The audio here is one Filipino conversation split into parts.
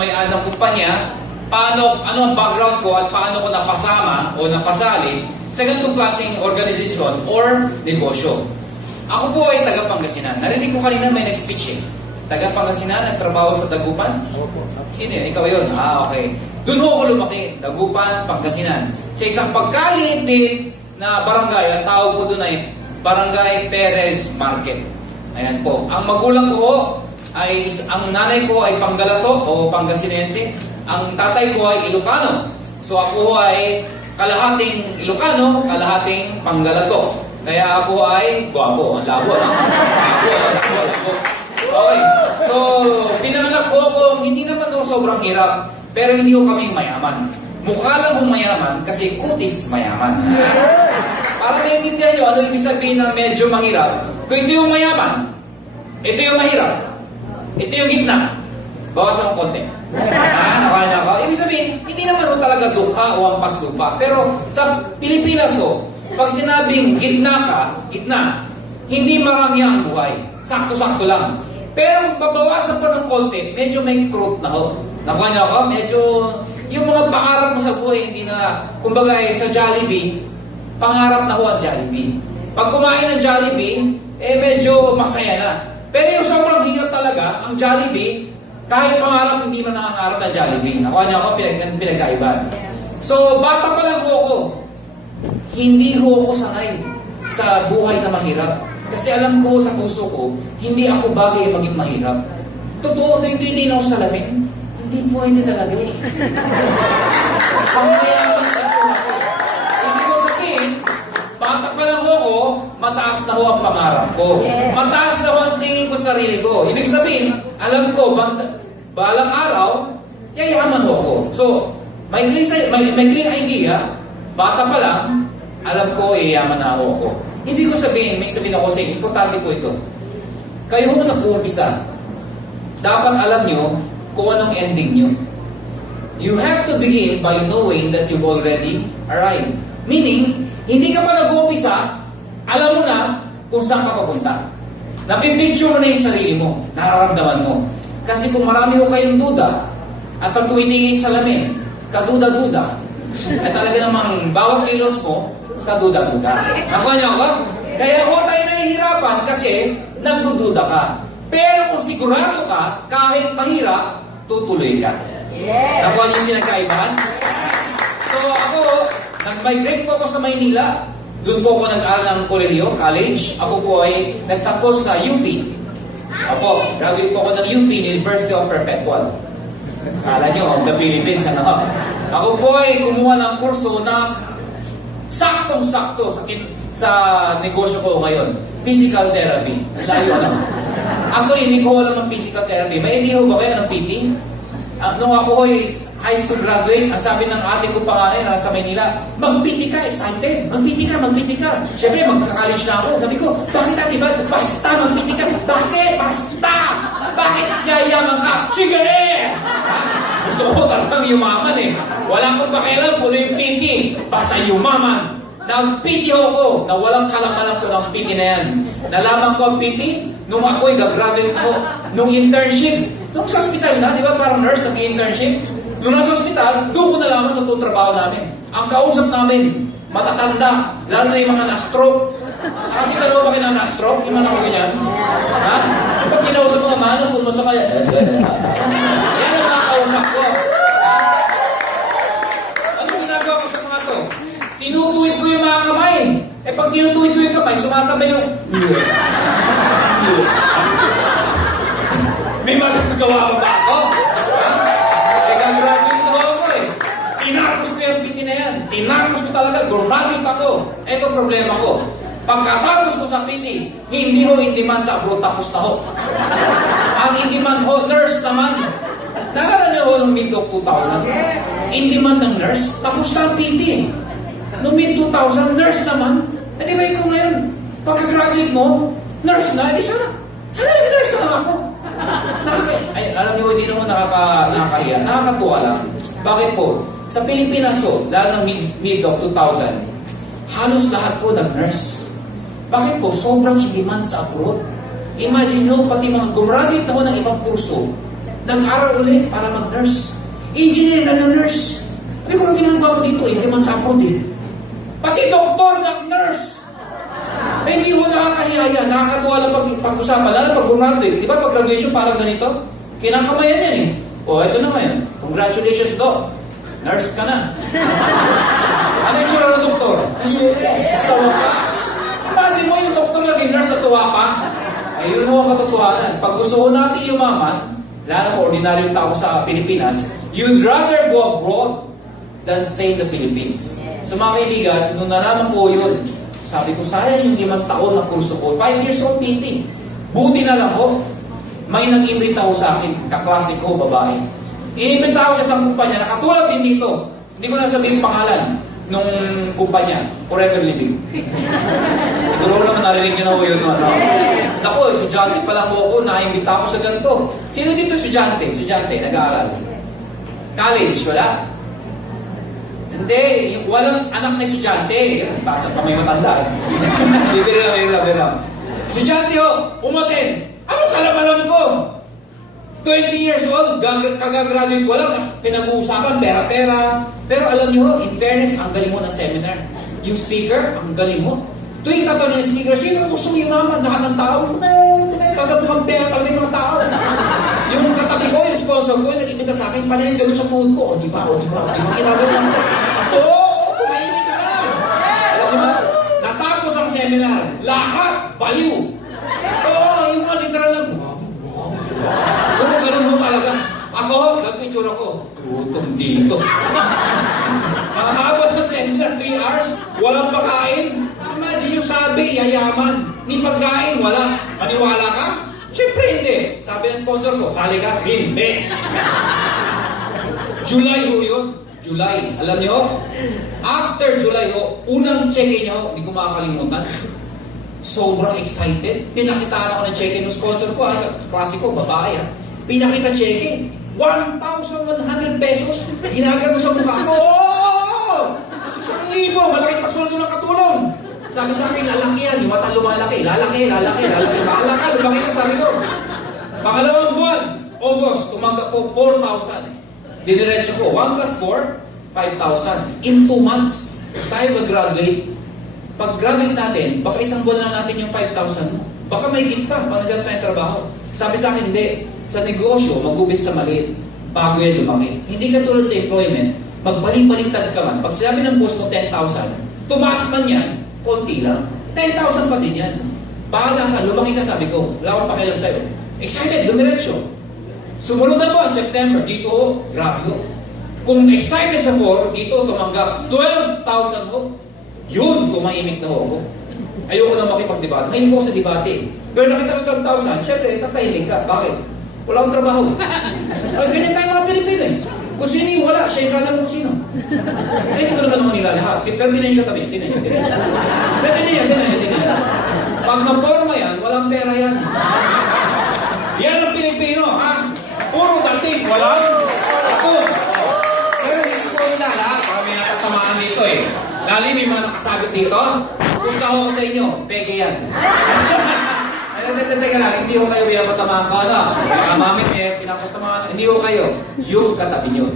may-ari ng kumpanya, ano ang background ko at paano ko napasama o napasali sa ganitong klaseng organisasyon or negosyo. Ako po ay taga Pangasinan. Narinig ko kanina may nag-speech eh. Taga Pangasinan, nagtrabaho sa Dagupan? Sino yun? Ikaw yun? Okay. Doon ako lumaki. Dagupan, Pangasinan. Sa isang pagkaliit na barangay, ang tawag po doon ay Barangay Perez Market. Ayan po. Ang magulang ko ay, ang nanay ko ay Panggalato o Pangasinense. Ang tatay ko ay Ilocano. So ako ay kalahating Ilocano, kalahating Panggalato. Kaya ako ay guwapo. Ang labo lang. Labo. Okay. So, pinanganak ko ako, hindi naman ako sobrang hirap, pero hindi ko kaming mayaman. Mukha lang kong mayaman kasi kutis mayaman. Para maintindihan nyo, ano ibig sabihin na medyo mahirap? Kung ito yung mayaman, ito yung mahirap, ito yung gitna, bawasan ko konti. Nakanya ko. Ibig sabihin, hindi naman talaga dukha o ampas lupa. Pero sa Pilipinas pag sinabing gitna, hindi marami ang buhay. Sakto-sakto lang. Pero kung babawasan pa ng konti, medyo may truth na ho. Nakanya ko, medyo yung mga pangarap mo sa buhay, hindi na, kumbaga sa Jollibee, pangarap na ho ang Jollibee. Pag kumain ng Jollibee, medyo masaya na. Pero yung sobrang hirap talaga, ang Jollibee, kahit pangarap, hindi man nangangarap ng Jollibee. Nakanya ko, pinagkaiba. So, bata pa lang ho ako. Hindi ho ako sanay sa buhay na mahirap. Kasi alam ko sa puso ko, hindi ako bagay maging mahirap. Totoo, hindi ako salamin. Hindi pwede talaga eh. Pangmayaman na po ako. Hindi ko sabihin, bata pa lang ako, mataas na ho ang pangarap ko. Mataas na ho ang tingin ko sa sarili ko. Ibig sabihin, alam ko, balang araw, yayaman ho ako. So, may clear idea, bata pa lang, alam ko, yayaman na ako. Hindi ko sabihin, may sabihin ako sa inyo, importante po ito. Kayo ho nag-uumpisa, dapat alam nyo kung anong ending nyo. You have to begin by knowing that you've already arrived. Meaning, hindi ka pa nag-uumpisa, alam mo na kung saan ka papunta. Napipicture mo na yung sarili mo, nararamdaman mo. Kasi kung marami ho kayong duda, at pag tumitingin sa salamin, kaduda-duda, at talaga namang bawat kilos mo, kaduda-duda. Nakuha niyo ako? Kaya ako tayo nahihirapan kasi nagdududa ka. Pero kung sigurado ka, kahit mahirap, tutuloy ka. Yes. Nakuha niyo yung pinagkaibahan? So ako, nag-migrate po ako sa Maynila. Doon po ako nag-aaral ng college. Ako po ay nagtapos sa UP. Opo, graduate po ako ng UP, University of Perpetual. Kala nyo, of the Philippines, ano? Ako po ay kumuha ng kurso na saktong-sakto sa negosyo ko ngayon. Physical therapy. Ang layo alam. Actually, hindi ko alam ng physical therapy. May idea ba kayo ng PT? Nung ako ay high school graduate, ang sabi ng ate ko pa nga nasa Maynila, mag-PT ka, excited. Mag-PT ka. Siyempre, magka-college na ako. Sabi ko, bakit ate ba? Basta, mag-PT ka. Bakit? Basta! Bakit yayaman ka? Sige! Gusto ko talagang yumaman eh. Wala akong pakialam kung yung PT. Basta yumaman. Nag-PT ako na walang kalam-alam ko ng PT na yan. Nalaman ko ang PT nung ako'y gagraduate ko. Nung internship. Nung sa hospital na, di ba parang nurse nag-internship? Nung nasa hospital, doon ko nalaman ang trabaho namin. Ang kausap namin, matatanda. Lalo na yung mga na-stroke. Nakakita na ba kayo na na-stroke? Yung mga ganyan? Ha? Pag kinausap mo, manong kumusta kaya? Yan ang nakakausap ko. Tinutuwid ko yung mga kamay. Pag tinutuwid ko yung kamay, sumasabay yung... May magagawa ba ako? Gagraduate ko ako eh. Tinapos ko yung PT na yan. Tinapos ko talaga, graduate ako. Ito problema ko. Pagkatapos ko sa PT, hindi ho in demand sa abroad, tapos na ho. Ang in demand ho, nurse naman. Naalala niyo ho ng mid of 2000? In demand ng nurse, tapos na ang PT. Noong mid-2000, nurse naman. Di ba ikaw ngayon, pagka-graduate mo, nurse na, sana nag-nurse na lang ako. Alam niyo, hindi naman nakakahiya. Nakakatuwa lang. Bakit po? Sa Pilipinas po, lalo ng mid of 2000, halos lahat po nag-nurse. Bakit po? Sobrang in-demand sa abroad. Imagine nyo, pati mga gumraduate na ho ng ibang kurso, nag-aral ulit para mag-nurse. Engineer na nurse. Sabi ko, ginagawa ko dito, 8 months ako din. Pati doktor, nag-nurse. Hindi mo nakakahiyaya, nakakatuwa lang pag-usapan, lalo pag graduate. Di ba pag graduation parang ganito? Kinakamayan yan eh. O, eto na ngayon. Congratulations, Doc. Nurse ka na. Ano yung tsura ng doktor? Yes! Sa wakas. Imagine mo yung doktor naging nurse at tuwa pa. Ayun ho ang katotohanan. Pag gusto ko natin yumaman, lalo ko ordinaryong tao sa Pilipinas, you'd rather go abroad than stay in the Philippines. So mga kaibigan, nung nalaman ko yun, sabi ko, sayang yung 5 taon na kurso ko. 5 years old PT. Buti na lang ho, may nag-imbita ho sa akin, kaklase ko, babae. Inimbita ako sa isang kumpanya, nakatulad din dito. Hindi ko na sabihin pangalan nung kumpanya, Forever Living. Siguro naman narinig nyo na ho yun. Naku, estudyante pa lang ako, naimbita ako sa ganito. Sino dito estudyante? Estudyante, nag-aaral. College, wala. Hindi, walang anak na estudyante. Basa pa may matanda. Bibira lang. Estudyante ho, umaten. Ano kalamalan ko? 20 years old, kagagraduate ko lang, tapos pinag-uusapan, pera-pera. Pero alam niyo, in fairness, ang galing mo ng seminar. Yung speaker, ang galing mo. Tuwing tatanong yung speaker, sino gusto yumaman? Lahat ng tao, kagabuhang pera, talaga yung mga tao. Yung katabi ko, yung sponsor ko, nag-ibita sa akin, panay gano'n sa tuhod ko. O, di ba, ginagawa mo. Oo, tumahimik ka na. Alam niyo ba? Natapos ang seminar, lahat, baliw. Oo, yung mga literal lang, oo, ganun mo talaga. Ako, nag-picture ako. Gutom dito. Mahaba na seminar, 3 hours, walang pagkain. Imagine yung sabi, yayaman. Ni pagkain, wala. Maniwala ka? Siyempre hindi. Sabi ng sponsor ko, sali ka? Hindi. July ho yun. July. Alam niyo, after July ho, unang check-in niyo, hindi ko makakalimutan. Sobrang excited. Pinakitaan ako ng check-in ng sponsor ko. Klase ko, babae. Pinakita check-in. 1,100 pesos. Ginagawa sa mukha ko. Oh! 1,000. Malaki pa sweldo ng katulong. Sabi sa akin, lalaki yan. Yung mata lumalaki. Lalaki. Bahala ka, lumaki ka, sabi ko. Pangalawang buwan, August, tumanggap ko 4,000. Diniretso ko, 1 plus 4, 5,000. In 2 months, tayo mag-graduate. Pag-graduate natin, baka isang buwan lang natin yung 5,000 mo. Baka may higit pa, panagat tayong trabaho. Sabi sa akin, hindi. Sa negosyo, mag-ubis sa maliit. Bago yan lumaki. Hindi ka tulad sa employment, magbalik-baliktad ka man. Pag sinabi ng boss mo 10,000, tumaas man yan, konti lang. 10,000 pa din yan. Bahala ka, lumaki ka, sabi ko. Wala akong pakialam sa'yo. Excited, dumiretso. Sumunod na po, September, dito, grabe ho. Kung excited sa 4, dito tumanggap 12,000 ho. Yun, tumahimik na ho ako. Ayoko na makipag-debate. Mahilig ko sa debate. Pero nakita ko 12,000, syempre, tatahimik ka. Bakit? Wala akong trabaho. Ganyan tayo mga Pilipino eh. Kung sino yung wala, siya yung kanan mo kung sino. Ay, hindi ko naman naman nila lahat. Pero tinayin ka tabi. Tinayin. Pag na-forma yan, walang pera yan. Yan ang Pilipino, ha? Puro dating, walang ito. Pero hindi ko nila lahat. May natatamaan dito eh. Lalo may mga nakasabit dito. Gusto ako sa inyo, peke yan. Teka lang, hindi ko kayo pinapatamaan ka na. Mami, may pinapatamaan. Hindi ko kayo. Yung katabi nyo.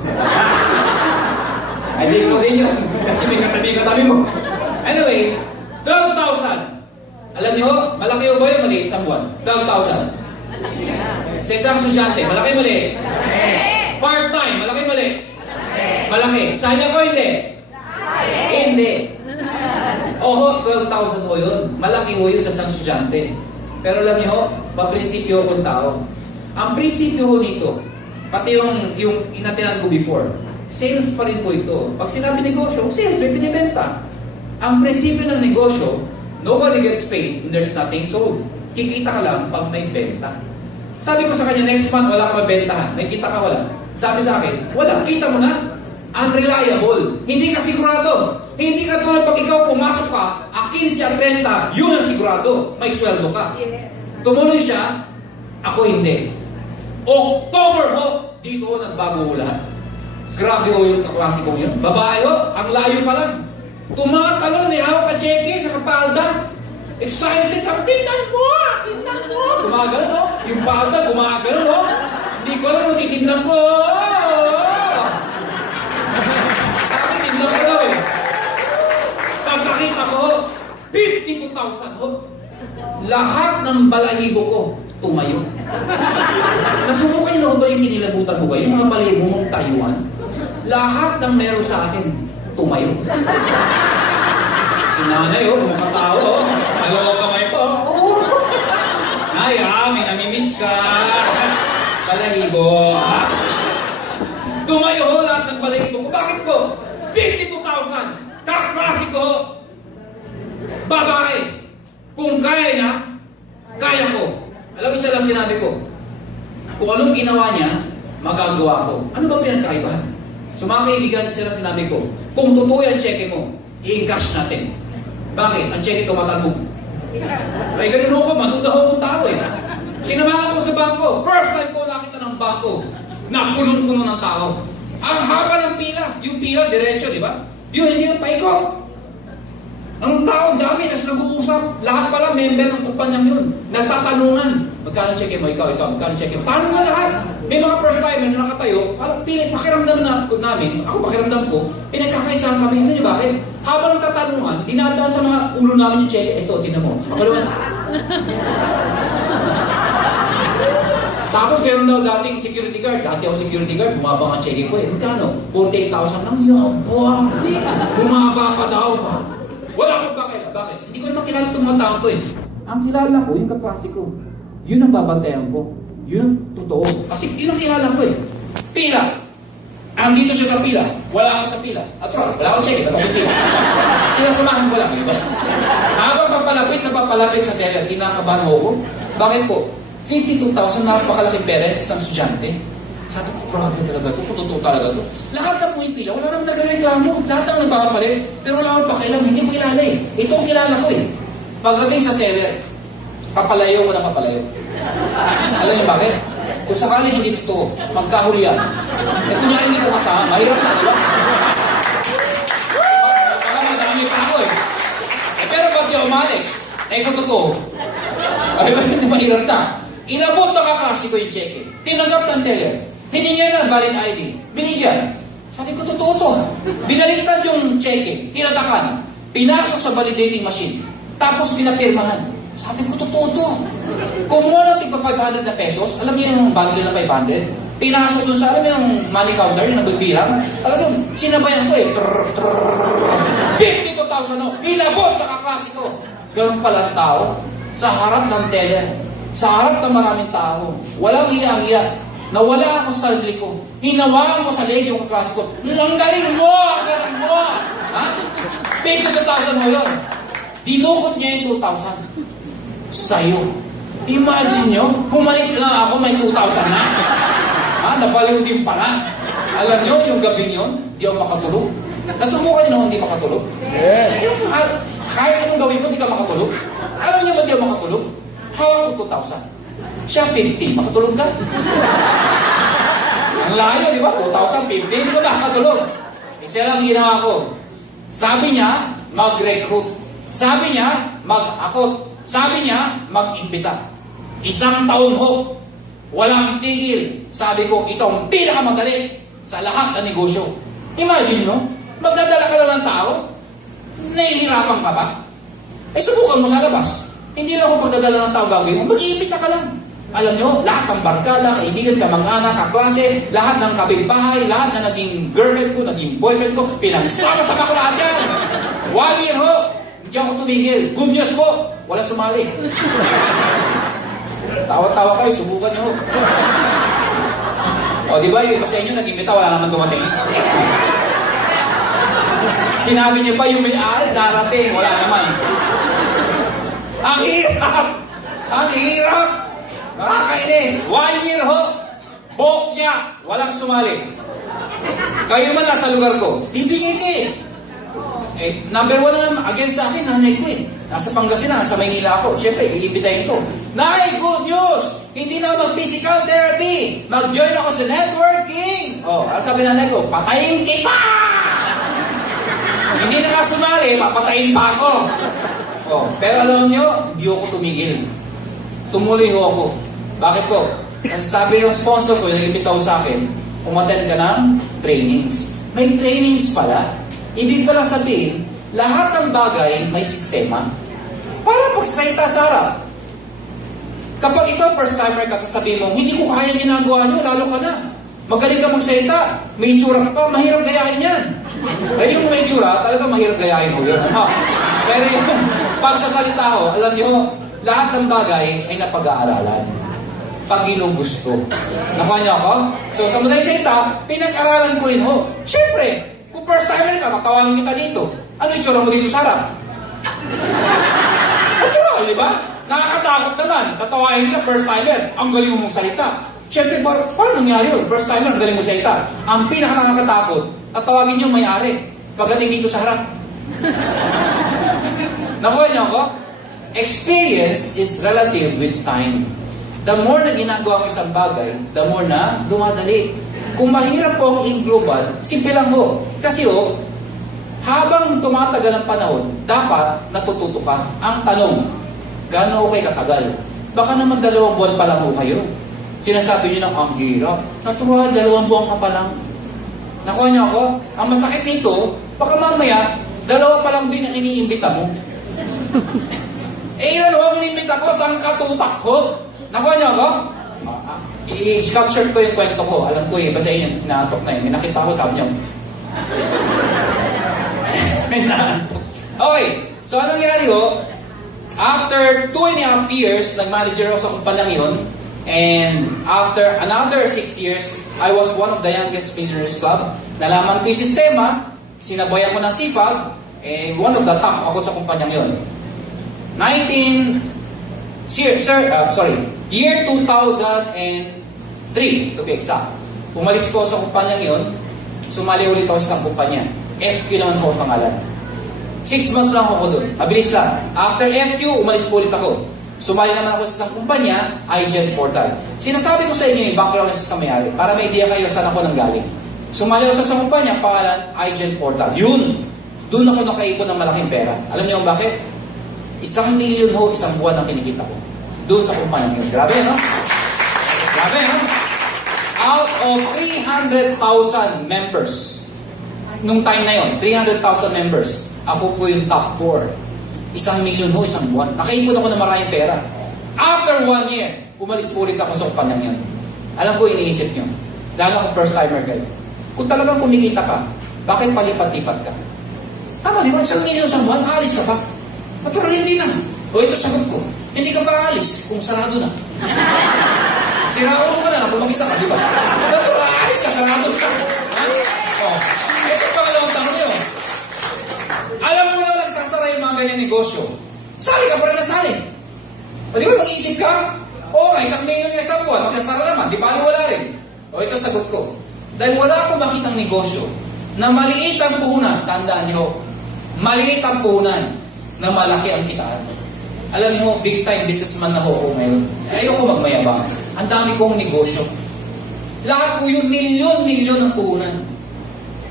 Ay, hindi ko din yun. Kasi may katabi mo. Anyway, 12,000. Alam niyo, malaki o ba yun? Mali, isang buwan. 12,000. Sa isang estudyante, malaki mali? Part-time, malaki mali? Malaki. Sayang ko hindi? Hindi. Oho, 12,000 o yun. Malaki o yun sa isang estudyante. Pero alam niyo, maprinsipyo akong tao. Ang prinsipyo ko dito, pati yung inatinan ko before, sales pa rin po ito. Pag sinabi negosyo, sales, may binibenta. Ang prinsipyo ng negosyo, nobody gets paid when there's nothing sold. Kikita ka lang pag may benta. Sabi ko sa kanya, next month, wala ka mabentahan. May kita ka, wala. Sabi sa akin, wala, kita mo na. Unreliable. Hindi ka sigurado. Hindi ka tulad pag ikaw pumasok ka, 15 at 30, yun ang sigurado. May sweldo ka. Tumuloy siya, ako hindi. October ho, dito ho nagbago ho lahat. Grabe ho yung kaklase ko yun. Babae ho, ang layo pa lang. Tumatalon, may hawak ka check-in, nakapalda. Excited, sabi, tingnan mo! Gumagano, no? Yung palda, gumagano, no? Hindi Hindi ko alam, nagtitignan ko. Sabi, tignan ko daw eh. Pagkakita ko, 52,000 ho. Lahat ng balahibo ko, tumayo. Nasubukan niyo ba yung kinilabutan mo ba? Yung mga balahibo mong tayuan? Lahat ng meron sa akin, tumayo. Si nanay, mga tao, dalawang kamay po. Ay, may namimiss ka. Balahibo. Tumayo lahat ng balahibo ko. Bakit po? 52,000. Kaklase ko. Babae. Kung kaya niya, kaya ko. Alam mo, isa lang sinabi ko. Kung anong ginawa niya, magagawa ko. Ano ba pinagkaibahan? So mga kaibigan, sila sinabi ko, kung totoo yan, cheque mo, i-encash natin. Bakit? Ang cheque tumatalbog. Ay, ganun ako, madudaho akong tao eh. Sinamahan ko sa bangko. First time ko nakita ng bangko na punong-puno ng tao. Ang haba ng pila. Yung pila, diretso, di ba? Yun, hindi yung paikot. Ang tao, dami, nas nag-uusap. Lahat pala, member ng kumpanyang yun. Nagtatanungan. Magkano cheque mo? Ikaw, magkano cheque mo? Tanong na lahat. May mga first timer na nakatayo, parang pilit, pakiramdam namin, ako pakiramdam ko, pinagkakaisahan kami. Ano niyo bakit? Habang nagtatanungan, dinadaan sa mga ulo namin yung cheque. Ito, tinan mo. Ako naman. Tapos meron daw dating security guard. Dati ako security guard, bumaba ang cheque ko eh. Magkano? 48,000 lang. Yaba. Bumaba pa daw ba? Wala akong bakit. Bakit? Hindi ko naman kilala itong mga tao to eh. Ang kilala ko, yung kaklase ko. Yun ang babantayan ko. Yun ang totoo. Kasi yun ang kilala ko eh. Pila. Andito siya sa pila. Wala ako sa pila. At wala akong check. At akong pila. Sinasamahan ko lang. Diba? Habang papalapit sa teller, kinakabahan ako. Bakit po? 52,000 napakalaking pera sa isang estudyante. Sabi ko, grabe talaga ito. Totoo talaga ito. Lahat na pumipila. Wala naman nagreklamo. Lahat naman nagpapalit. Pero wala akong pakialam. Hindi ko kilala eh. Ito ang kilala ko eh. Pagdating sa teller, papalayo ko na papalayo. Alam niyo bakit? Kung sakali hindi totoo, magkahulihan. Eh kung hindi ko kasama, mahirap na, di ba? Baka madami pa ako eh. Pero ba't di umalis? Eh kung totoo, ay hindi mahirap na. Inabot na kaklase ko yung cheque. Tinanggap ng teller. Hininga na valid ID. Binigyan. Sabi ko, totoo to. Binaliktad yung cheque. Tinatakan. Pinasok sa validating machine. Tapos pinapirmahan. Sabi ko, totoo to. Kumuha ng tigpa 500 na pesos. Alam niyo yung bundle na 500? Pinasok dun sa, alam mo yung money counter, yung nagbibilang. Alam mo, sinabayan ko eh. 52,000 no. Inabot sa kaklase ko. Ganun pala ang tao. Sa harap ng teller. Sa harap ng maraming tao. Walang hiya-hiya. Nawala ako sa sarili ko. Hinawakan ko sa leg yung kaklase ko. Ang galing mo! Ang galing mo! Ha? 52,000 mo yun. Dinukot niya yung 2,000. Sa'yo. Imagine nyo, bumalik lang ako, may 2,000 na. Ha? Napaliw din pala. Alam nyo, yung gabi yun, di ako makatulog. Nasubukan nyo hindi makatulog? Yes. Kahit anong gawin mo, di ka makatulog. Alam nyo ba di ako makatulog? Hawak ko 2,000. Siya 50. Makatulog ka? Ang layo, di ba? 2,050. Hindi ko makatulog. Isa lang ginawa ko. Sabi niya, mag-recruit. Sabi niya, mag-akot. Sabi niya, mag-imbita. Isang taon ho. Walang tigil. Sabi ko, ito ang pinakamadali sa lahat ng negosyo. Imagine no? Magdadala ka lang ng tao. Nahihirapan ka ba? Eh, subukan mo sa labas. Hindi lang ako pagdadala ng tao gagawin mo. Mag-iimbita ka lang. Alam nyo, lahat ng barkada, kaibigan, kamag-anak, kaklase, lahat ng kapitbahay, lahat na naging girlfriend ko, naging boyfriend ko, pinagsama sa lahat yan. 1 year ho. Hindi ako tumigil. Good news po. Wala sumali. Tawa-tawa kayo, subukan nyo ho. O, di ba, yung iba sa inyo, nag-imbita, wala naman dumating. Sinabi niyo pa, yung may-ari, darating, wala naman. Ang hirap! Ang hirap! Nakakainis! 1 year ho! Bok niya! Walang sumali. Kayo man nasa lugar ko, bibigay ka eh. Number 1 na naman, against sa akin, nanay ko eh. Nasa Pangasinan, nasa Maynila ako. Siyempre, iimbitahin ko. Nay, good news! Hindi na mag-physical therapy! Mag-join ako sa networking! Oh, ano sabi nanay ko? Patayin kita! Hindi na nga sumali, papatayin pa ako. Oh, pero alam nyo, hindi ako tumigil. Tumuloy ho ako. Bakit po? Sabi ng sponsor ko, yung nag-imbitaw sa akin, umattend ka ng trainings. May trainings pala. Ibig pala sabihin, lahat ng bagay may sistema. Para pagsasalita sa harap. Kapag ikaw first timer ka, sasabihin mo, hindi ko kaya ginagawa nyo, lalo ka na. Magaling ka magsalita, may itsura ka pa, mahirap gayahin yan. Ay yung may itsura, talaga mahirap gayahin mo yun. Ha? Pero yung pagsasalita ho, alam nyo, lahat ng bagay ay napag-aaralan. Pag ginugusto. Nakuha niyo ako? So sa madaling salita, pinag-aralan ko rin ho. Siyempre, kung first timer ka, matawagin kita dito. Ano itsura mo dito sa harap? Natural, di ba? Nakakatakot naman. Tatawain ka, first timer. Ang galing mo mong salita. Siyempre, paano nangyari yun? First timer, ang galing mo salita. Ang pinaka-nakakatakot, tatawagin yung may-ari. Pagdating dito sa harap. Nakuha niyo ako? Experience is relative with time. The more na ginagawa mo isang bagay, the more na dumadali. Kung mahirap po ang global, simple lang ho. Kasi habang tumatagal ang panahon, dapat natututo ka. Ang tanong, gaano kayo katagal? Baka naman 2 buwan pa lang ho kayo. Sinasabi niyo ng ang hirap. Natural, 2 buwan ka pa lang. Nakuha niyo ako? Ang masakit nito, baka mamaya, 2 pa lang din ang iniimbita mo. Ilan ho ang iniimbita ko? Saan katutak ko? Nakuha niyo ako? I-structure ko yung kwento ko. Alam ko basta yun, inaantok na yun. May nakita ko, sabi niyo. Okay, so anong nangyari ho? After 2.5 years, nag-manager ako sa kumpanyang yun. And after another 6 years, I was one of the youngest millionaires club. Nalaman ko yung sistema, sinabayan ko ng sipag, one of the top ako sa kumpanyang yun. Year 2003, to be exact. Umalis ko sa kumpanyang yun, sumali ulit ako sa isang kumpanya. FQ naman ako pangalan. 6 months lang ako doon. Mabilis lang. After FQ, umalis po ulit ako. Sumali naman ako sa isang kumpanya, iGen Portal. Sinasabi ko sa inyo yung background ng sa may-ari para may idea kayo saan ako nanggaling. Sumali ako sa isang kumpanya, pangalan, iGen Portal. Yun! Doon ako nakaipon ng malaking pera. Alam niyo bakit? 1 million ho, isang buwan ang kinikita ko. Doon sa kumpanya yun. Grabe, no? Grabe, no? Out of 300,000 members, nung time na yon, 300,000 members, ako po yung top 4. 1 million ho, isang buwan. Nakaipon ako ng maraming pera. After 1 year, umalis po ulit ako sa kumpanyang yun. Alam ko, iniisip nyo. Lalo kung first timer kayo. Kung talagang kumikita ka, bakit palipat-lipat ka? Tama, di ba? 1 million isang buwan, alis ka pa. Natural hindi na. O ito sagot ko. Hindi ka pa alis kung sarado na. Siraulo ka na kung mag-isa ka, di ba? Natural, alis ka, sarado ka. Ito pangalawang tanong yun. Alam mo na nagsasara yung mga ganyan negosyo. Sali ka pa rin na sali. O di ba mag-iisip ka? Okay, 1 million na isang buwan, magsasara naman, di ba wala rin? O ito sagot ko. Dahil wala akong makitang negosyo na maliit ang puhunan, tandaan niyo, maliit ang puhunan na malaki ang kitaan. Alam niyo, big time businessman na ako ngayon. Ayoko magmayabang. Ang dami kong negosyo. Lahat po yung milyon-milyon ang puhunan.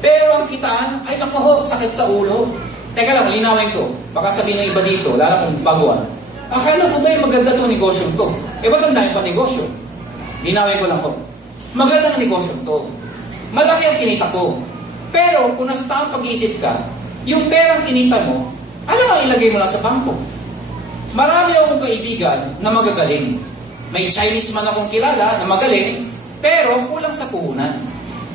Pero ang kitaan, ay naku, sakit sa ulo. Teka lang, linawin ko. Baka sabihin ng iba dito, lalo kung baguhan. Akala ko ba yung maganda itong negosyo to? Ba't ang dami pa negosyo? Linawin ko lang po. Maganda ang negosyo to. Malaki ang kinita ko. Pero kung nasa tamang pag-iisip ka, yung perang kinita mo, alam mo ilagay mo lang sa bangko. Marami akong kaibigan na magagaling. May Chinese man akong kilala na magaling, pero kulang sa puhunan.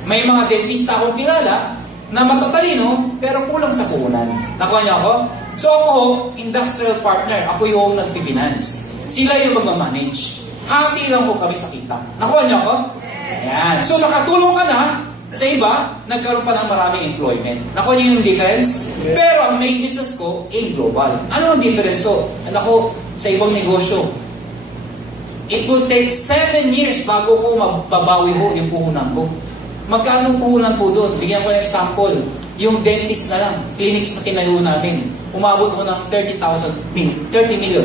May mga dentista akong kilala na matatalino, pero kulang sa puhunan. Nakuha niyo ako? So ako, industrial partner. Ako yung nagpipinance. Sila yung magmamanage. Hati lang ko kami sa kita. Nakuha niyo ako? Ayan. So nakatulong ka na sa iba, nagkaroon pa ng maraming employment. Nakuha niyo yung difference? Pero ang main business ko, in global. Ano ang difference ko? Ako, sa ibang negosyo, it will take 7 years bago ko mababawi ko yung puhunan ko. Magkano puhunan po doon? Bigyan ko ng example. Yung dentist na lang, clinics na tinayo namin, umabot ko ng 30 million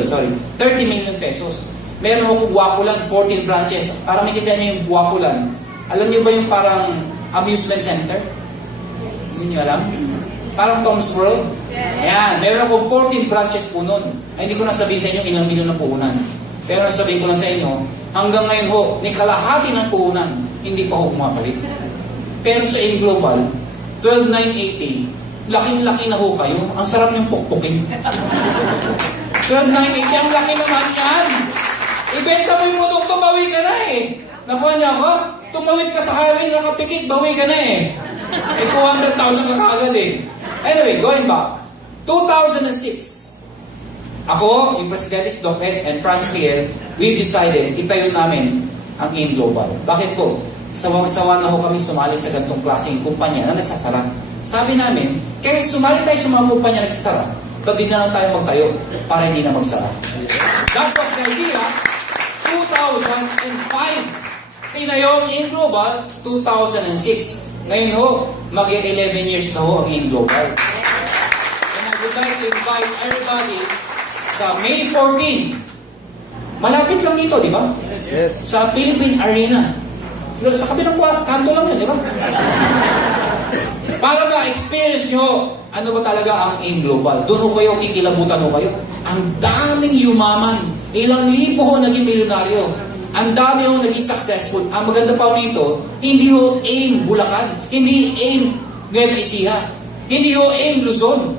pesos. Meron ako Guapulan, 14 branches. Para makita niyo yung Guapulan. Alam niyo ba yung parang amusement center? Hindi niyo alam? Parang Tom's World? Ayan, meron akong 14 branches po nun. Ay, hindi ko nasabihin sa inyo ilang milyon na puhunan. Pero nasabihin ko lang sa inyo, hanggang ngayon ho, ni kalahati ng puhunan, hindi pa ho pumapalit. Pero sa Global, 12,980, laking-laki na ho kayo. Ang sarap niyong pukpukin. 12,980, ang laki naman yan. Ibenta mo yung produkto, bawi ka na eh. Nakuha niya ako, tumawid ka sa highway, nakapikit, bawi ka na eh. 200,000 ka kaagad eh. Anyway, going back. 2006, ako, yung Presidentes Doc Ed and Franz Kiel, we decided, itayo namin ang AIM Global. Bakit po? Sawang-sawa na ho kami sumali sa ganitong klaseng kumpanya na nagsasara. Sabi namin, kaya sumali tayo sa mga kumpanya na nagsasara, ba't di na lang tayo magtayo para hindi na magsara? That was the idea, 2005. Tinayo ang AIM Global, 2006. Ngayon ho, mag-11 years na ho ang AIM Global. And I would like to invite everybody sa May 14. Malapit lang dito, di ba? Yes. Sa Philippine Arena. Sa kabilang kanto lang yun, di ba? Para ma-experience nyo, ano ba talaga ang AIM Global? Doon ho kayo, kikilabutan ho kayo. Ang daming yumaman. Ilang libo ho naging milyonaryo. Ang dami ho naging successful. Ang maganda pa ho nito, hindi ho AIM Bulacan. Hindi AIM Nueva Ecija. Hindi ho AIM Luzon.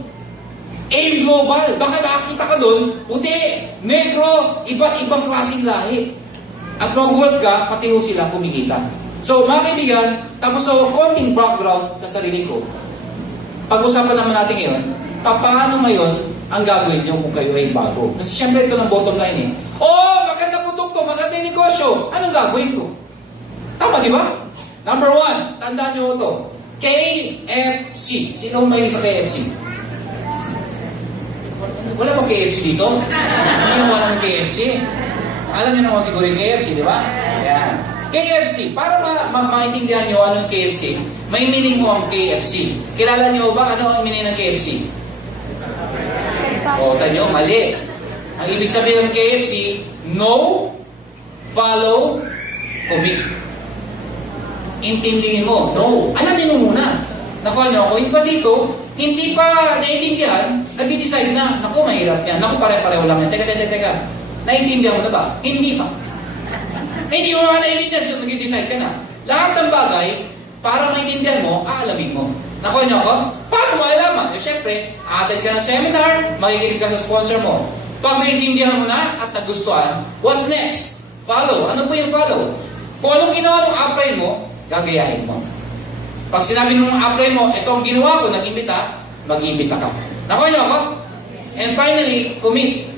AIM Global. Baka makakita ka doon, puti, negro, iba't ibang klaseng lahi. At magulat ka, pati ho sila kumikita. So, mga kaibigan, tapos sa konting background sa sarili ko, pag-usapan naman natin ngayon, paano ngayon ang gagawin nyo kung kayo ay bago? Kasi syempre ito lang bottom line eh. Oh, maganda produkto, maganda yung negosyo. Anong gagawin ko? Tama, di ba? Number 1, tandaan nyo ito. KFC. Sino may sa KFC? Wala bang KFC dito? Hindi yung wala ng KFC. Alam niyo naman siguro yung KFC, di ba? Ayan. KFC. Para maintindihan nyo ano yung KFC, may meaning mo ang KFC. Kilala nyo ba ano ang meaning ng KFC? O, tanyo, mali. Ang ibig sabihin ng KFC, know, follow, commit. Intindihin mo. No. Alamin mo muna. Nakuha nyo, kung hindi pa dito, hindi pa naiintindihan, nag-decide na. Naku, mahirap yan. Naku, pare-pareho lang yan. Teka. Naiintindihan mo na ba? Hindi pa. Hindi mo nga naiintindihan, so nag-decide ka na. Lahat ng bagay, para maintindihan mo, aalamin mo. Nakuha niyo ako? Paano mo alaman? Eh, syempre, attend ka ng seminar, makikinig ka sa sponsor mo. Pag naiintindihan mo na at nagustuhan, what's next? Follow. Ano po yung follow? Kung anong ginawa ng apply mo, gagayahin mo. Pag sinabi nung apply mo, ito ang ginawa ko, nag-imbita, mag-imbita ka. Nakuha niyo ako? And finally, commit.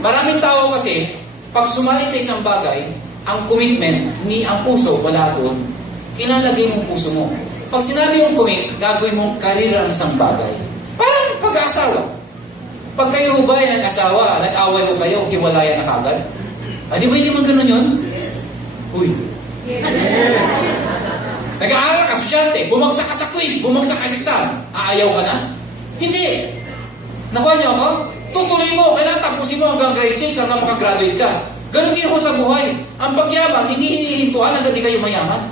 Maraming tao kasi, pag sumali sa isang bagay, ang commitment, ni ang puso, wala doon. Kinalagay mo ang puso mo. Pag sinabi mong commit, gagawin mong karir ang isang bagay. Parang pag-aasawa. Pag kayo ba ay nag-asawa, nag-away ko kayo, hiwalayan na kagad. Di ba hindi man ganun yun? Yes. Uy. Yes. Nag-aaral ka, susyante, bumagsak ka sa quiz, bumagsak ka sa exam, aayaw ka na? Hindi. Nakuha niyo ako? Tutuloy mo, kailangan tapusin mo hanggang grade 6 hanggang makagraduate ka. Ganun din ako sa buhay. Ang pagyaman, hindi hinihintuan hanggang di kayo mayaman.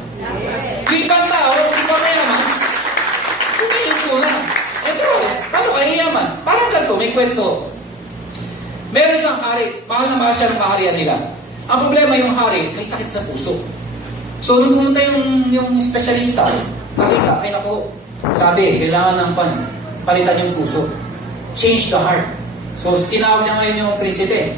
Yung ibang tao, hindi pa mayaman, hinihinto na. Ito wala, paano kayo yaman? Parang ganito, may kwento. Meron isang hari, mahal na mahal siya ng kaharian nila. Ang problema yung hari, may sakit sa puso. So, nung pumunta yung specialista, nakita, ay naku, sabi, kailangan ng palitan yung puso. Change the heart. So, tinawag niya ngayon yung prinsipe.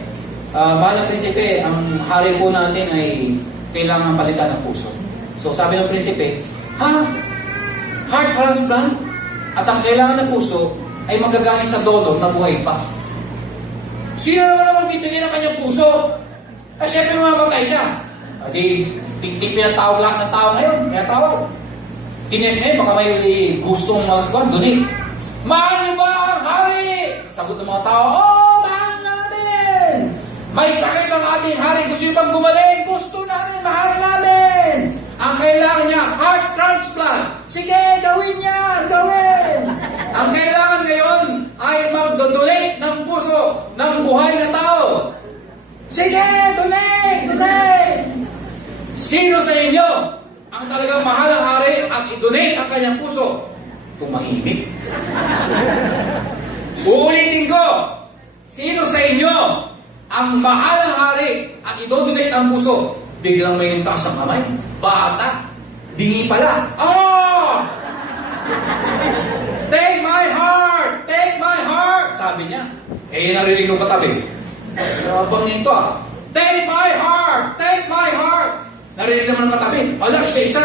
Mahal na prinsipe, ang hari po natin ay kailangan palitan ng puso. So, sabi ng prinsipe, heart transplant? At ang kailangan ng puso ay magagaling sa donor na buhay pa. Sino naman magbibigay ng kanyang puso? Siyempre mamamatay siya. Di pinatawag lahat ng tao ngayon. Kaya tawag. Tines ngayon, baka may gustong mag-donate. Mahal niyo ba ang hari? Sagot ng mga tao, mahal natin! May sakit ang ating hari. Gusto niyo bang gumaling? Gusto namin, mahal namin! Ang kailangan niya, heart transplant. Sige, gawin niya, gawin! Ang kailangan ngayon ay mag-donate ng puso ng buhay na tao. Sige, donate! Sino sa inyo ang talagang mahal ang hari at i-donate ang kanyang puso? Tumahimik. Uulitin ko, sino sa inyo ang mahal ang hari at i-donate ang puso? Biglang may taas ng kamay. Bata. Bingi pala. Oh! Take my heart! Take my heart! Sabi niya. Eh, narinig nung katabi. Abang nito ah. Take my heart! Take my heart! Narinig naman ng katabi. Ala, isa-isa.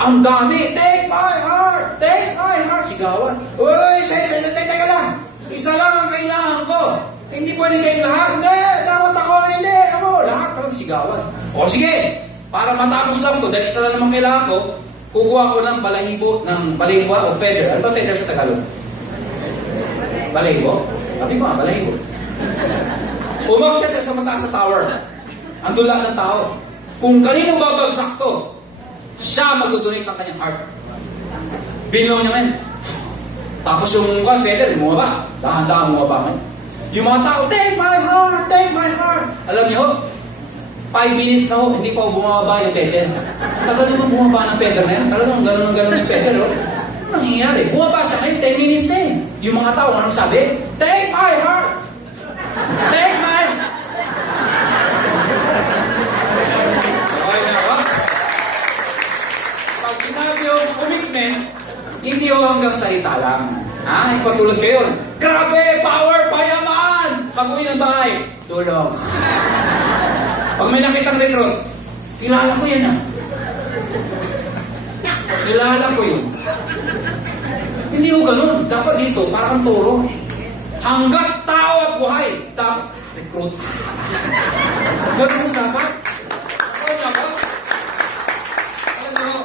Ang dami. Take my heart! Take my heart! Sigawan. Uy, isa-isa. Teka lang. Isa lang ang kailangan ko. Hindi pwede kayong lahat. Hindi, dapat ako. Hindi, ako. Lahat talagang sigawan. O sige, para matapos lang to, dahil isa lang naman kailangan ko, kukuha ko ng balahibo, o feather. Ano ba feather sa Tagalog? Balahibo? Sabi ko balahibo. Umakyat siya sa mataas sa tower. Andun lang ng tao. Kung kanino babagsak to, siya mag-donate ng kanyang heart. Binaw niya ngayon. Tapos yung feather, bumaba. Dahan-dahan bumaba ngayon. Yung mga tao, take my heart, take my heart. Alam niyo, 5 minutes na ho, hindi pa bumaba yung feather. Tagal naman bumaba ng feather na yan. Talagang gano'n yung feather, oh. Ano nangyayari? Bumaba siya ngayon, 10 minutes na eh. Yung mga tao, anong sabi? Take my heart! Take my... Okay na ba? Pag sinabi yung commitment, hindi ho hanggang salita lang. Ha? Ipatulog kayo. Grabe! Power! Payaman! Pag-uwi ng bahay, tulog. Pag may nakitang recruit, kilala ko yan ah. Kilala ko yun. Hindi ko ganun. Dapat dito, parang turo. Hanggat tao at buhay, dapat recruit. Ganun mo dapat. Ano nga ba? Alam mo,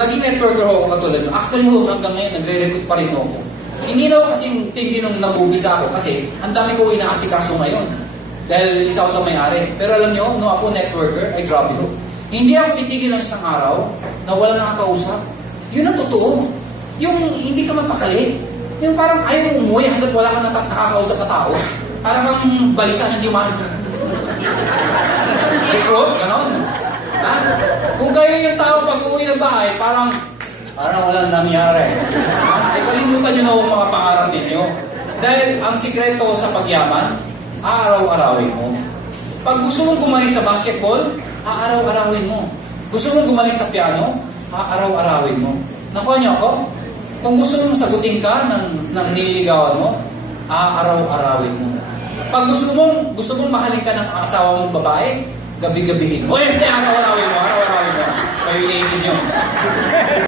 naging networker ako katulad. Actually ho, hanggang ngayon, nagre-recruit pa rin ako. Hindi na ako kasing tindi nung nabubisa ako kasi ang dami ko inaasikaso ngayon. Dahil isa ako sa may-ari. Pero alam nyo, nung ako networker, ay grabe ko. Hindi ako titigil ng isang araw na wala nakakausap. Yun ang totoo. Yung hindi ka mapakali. Yung parang ayaw mo umuwi hanggat wala ka nakakausap na tao. Parang kang balisa na diuman. Recruit, ganon. Ha? Kung kayo yung tao pag-uwi ng bahay, parang walang nangyari. Ay kalimutan nyo na huwag mga pangarap ninyo. Dahil ang sikreto sa pagyaman, aaraw-arawin mo. Pag gusto mong gumaling sa basketball, aaraw-arawin mo. Gusto mong gumaling sa piano, aaraw-arawin mo. Nakuha niyo ako? Kung gusto mong sagutin ka ng nililigawan mo, aaraw-arawin mo. Pag gusto mong mahalin ka ng asawa mong babae, gabi-gabihin mo. O yes, araw-arawin mo. Kayo iniisip nyo.